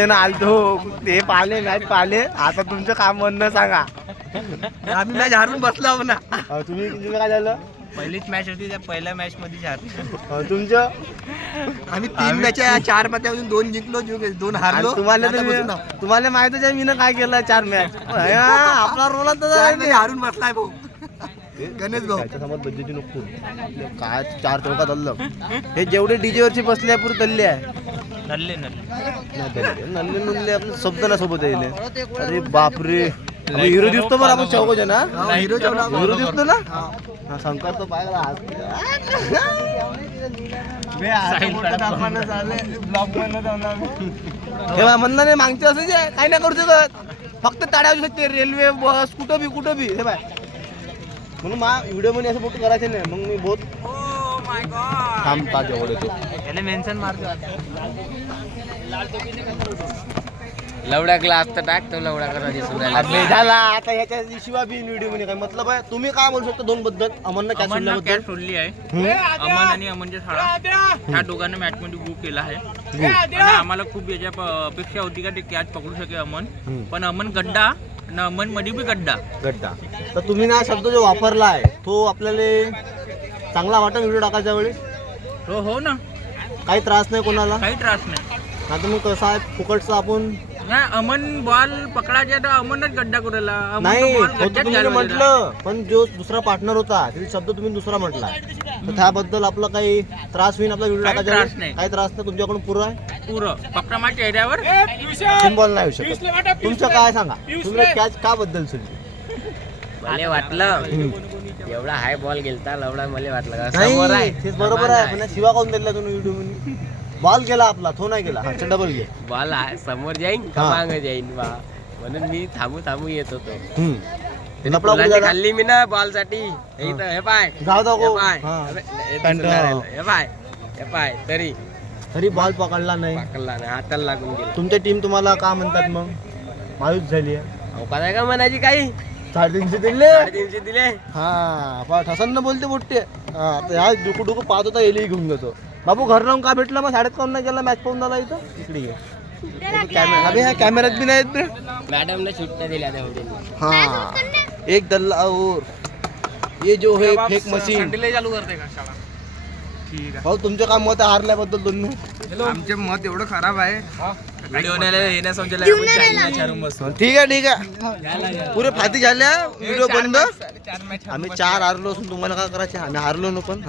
आलतो ते पाहिले मॅच पाहिले. आता तुमचं काम म्हणणं सांगा. आम्ही मॅच हारून बसलो आहो ना. तुम्ही काय झालं? पहिलीच मॅच होती, त्या पहिल्या मॅच मध्ये हारलो. तुमचं आम्ही 3 मॅच 4 मॅचमधून 2 जिंकलो, 2 हारलो. तुम्हाला माहितच आहे मी काय केलं 4 मॅच. आपला रोल हारून बसलाय भाऊ गणेश भाऊ. समोर बजेटी नको काय 4 चौकात आलं. हे जेवढे डीजे वरची बसले आहे पुरे तल्ले आहे. नल्ले नल्ले नल्ले आपण शब्द ना सोबत येईल. अरे बापरे हिरो दिसतो बरं आपण चौघ ना. हिरो दिसतो ना. शंकर तो पाहिला म्हणणं नाही मागचे असं जे काही नाही करू शकत. फक्त टाळ्या वाजू शकते. रेल्वे बस कुठं बी हे बाय. म्हणून व्हिडिओ मध्ये असं फोटो करायचे नाही. मग मी बहुत थांबता जेवढे तो याला मेन्शन मारतो. लवडा ग्लास तर टाकतो लवडा करा झाला. आता ह्याच्या शिवाय बी व्हिडिओ मध्ये काय मतलब आहे. तुम्ही काय बोलू शकता 2 बद्दल? अमन कॅच सोडली आहे. अमन आणि अमनच्या शाळा ह्या दोघांना मॅच मध्ये बुक केला आहे. आणि आम्हाला खूप याच्या अपेक्षा होती का ते कॅच पकडू शके अमन. पण अमन गड्डा आणि अमन मध्ये बी गड्डा. तर तुम्ही ना शब्द जो वापरला आहे तो आपल्याला चांगला वाटत व्हिडिओ टाकायच्या वेळी? हो ना. काही त्रास नाही कोणाला? काही त्रास नाही. आता मग कसं आहे फुकटचं आपण अमन बॉल पकडायचा तर अमनच गड्डा करायला. नाही तुम्ही म्हटलं. पण जो दुसरा पार्टनर होता त्याचा शब्द तुम्ही दुसरा म्हटला. तर त्याबद्दल आपला काही त्रास होईल आपला व्हिडिओ टाकायचा? काही त्रास नाही तुमच्याकडून पुरं आहे पुरं. फक्त माझ्या चेहऱ्यावर सिम्बॉल नाही होऊ शकत. तुमचं काय सांगा तुम्ही कॅच का बद्दल सोडली? मला वाटलं एवढा हाय बॉल गेलता लवडा. मला वाटलं नाही तेच बरोबर आहे. पण शिवा काऊन दिला तुम्ही व्हिडिओ मध्ये? बॉल गेला आपला तो नाही गेला. डबल घे बॉल आहे समोर जाईन का माग जाईन बा म्हणून मी थांबू येत होतो. खाल्ली मी ना बॉल साठी. हे पाय तरी बॉल पकडला नाही. हाताला लागून गेला. तुमच्या टीम तुम्हाला का म्हणतात मग? मायूस झाली आहे. अवकाश आहे का म्हणायची काही? 350 दिले. 350 दिले. हा ठसन बोलते मोठे. डुकू डुकू पाहत होता येली घेऊन घेतो. बाबू घर राहून का भेटला मग? शाळेत काऊन नाही गेला? मॅच पाहून झाला इथं. इकडे कॅमेरा ह्या कॅमेऱ्यात बी नाहीत रे. मॅडमने सुट्ट्या दिल्या हाँ एक दल्ला और ये जो है फेक मशीन. चालू करते का शाळा? भाऊ तुमचं काय मत आहे हारल्याबद्दल दोन्ही? आमचे मत एवढं खराब आहे. ठीक आहे पुरे फाती झाल्या. व्हिडिओ बंद. आम्ही 4 हारलो असून तुम्हाला काय करायचे? आम्ही हारलो ना पण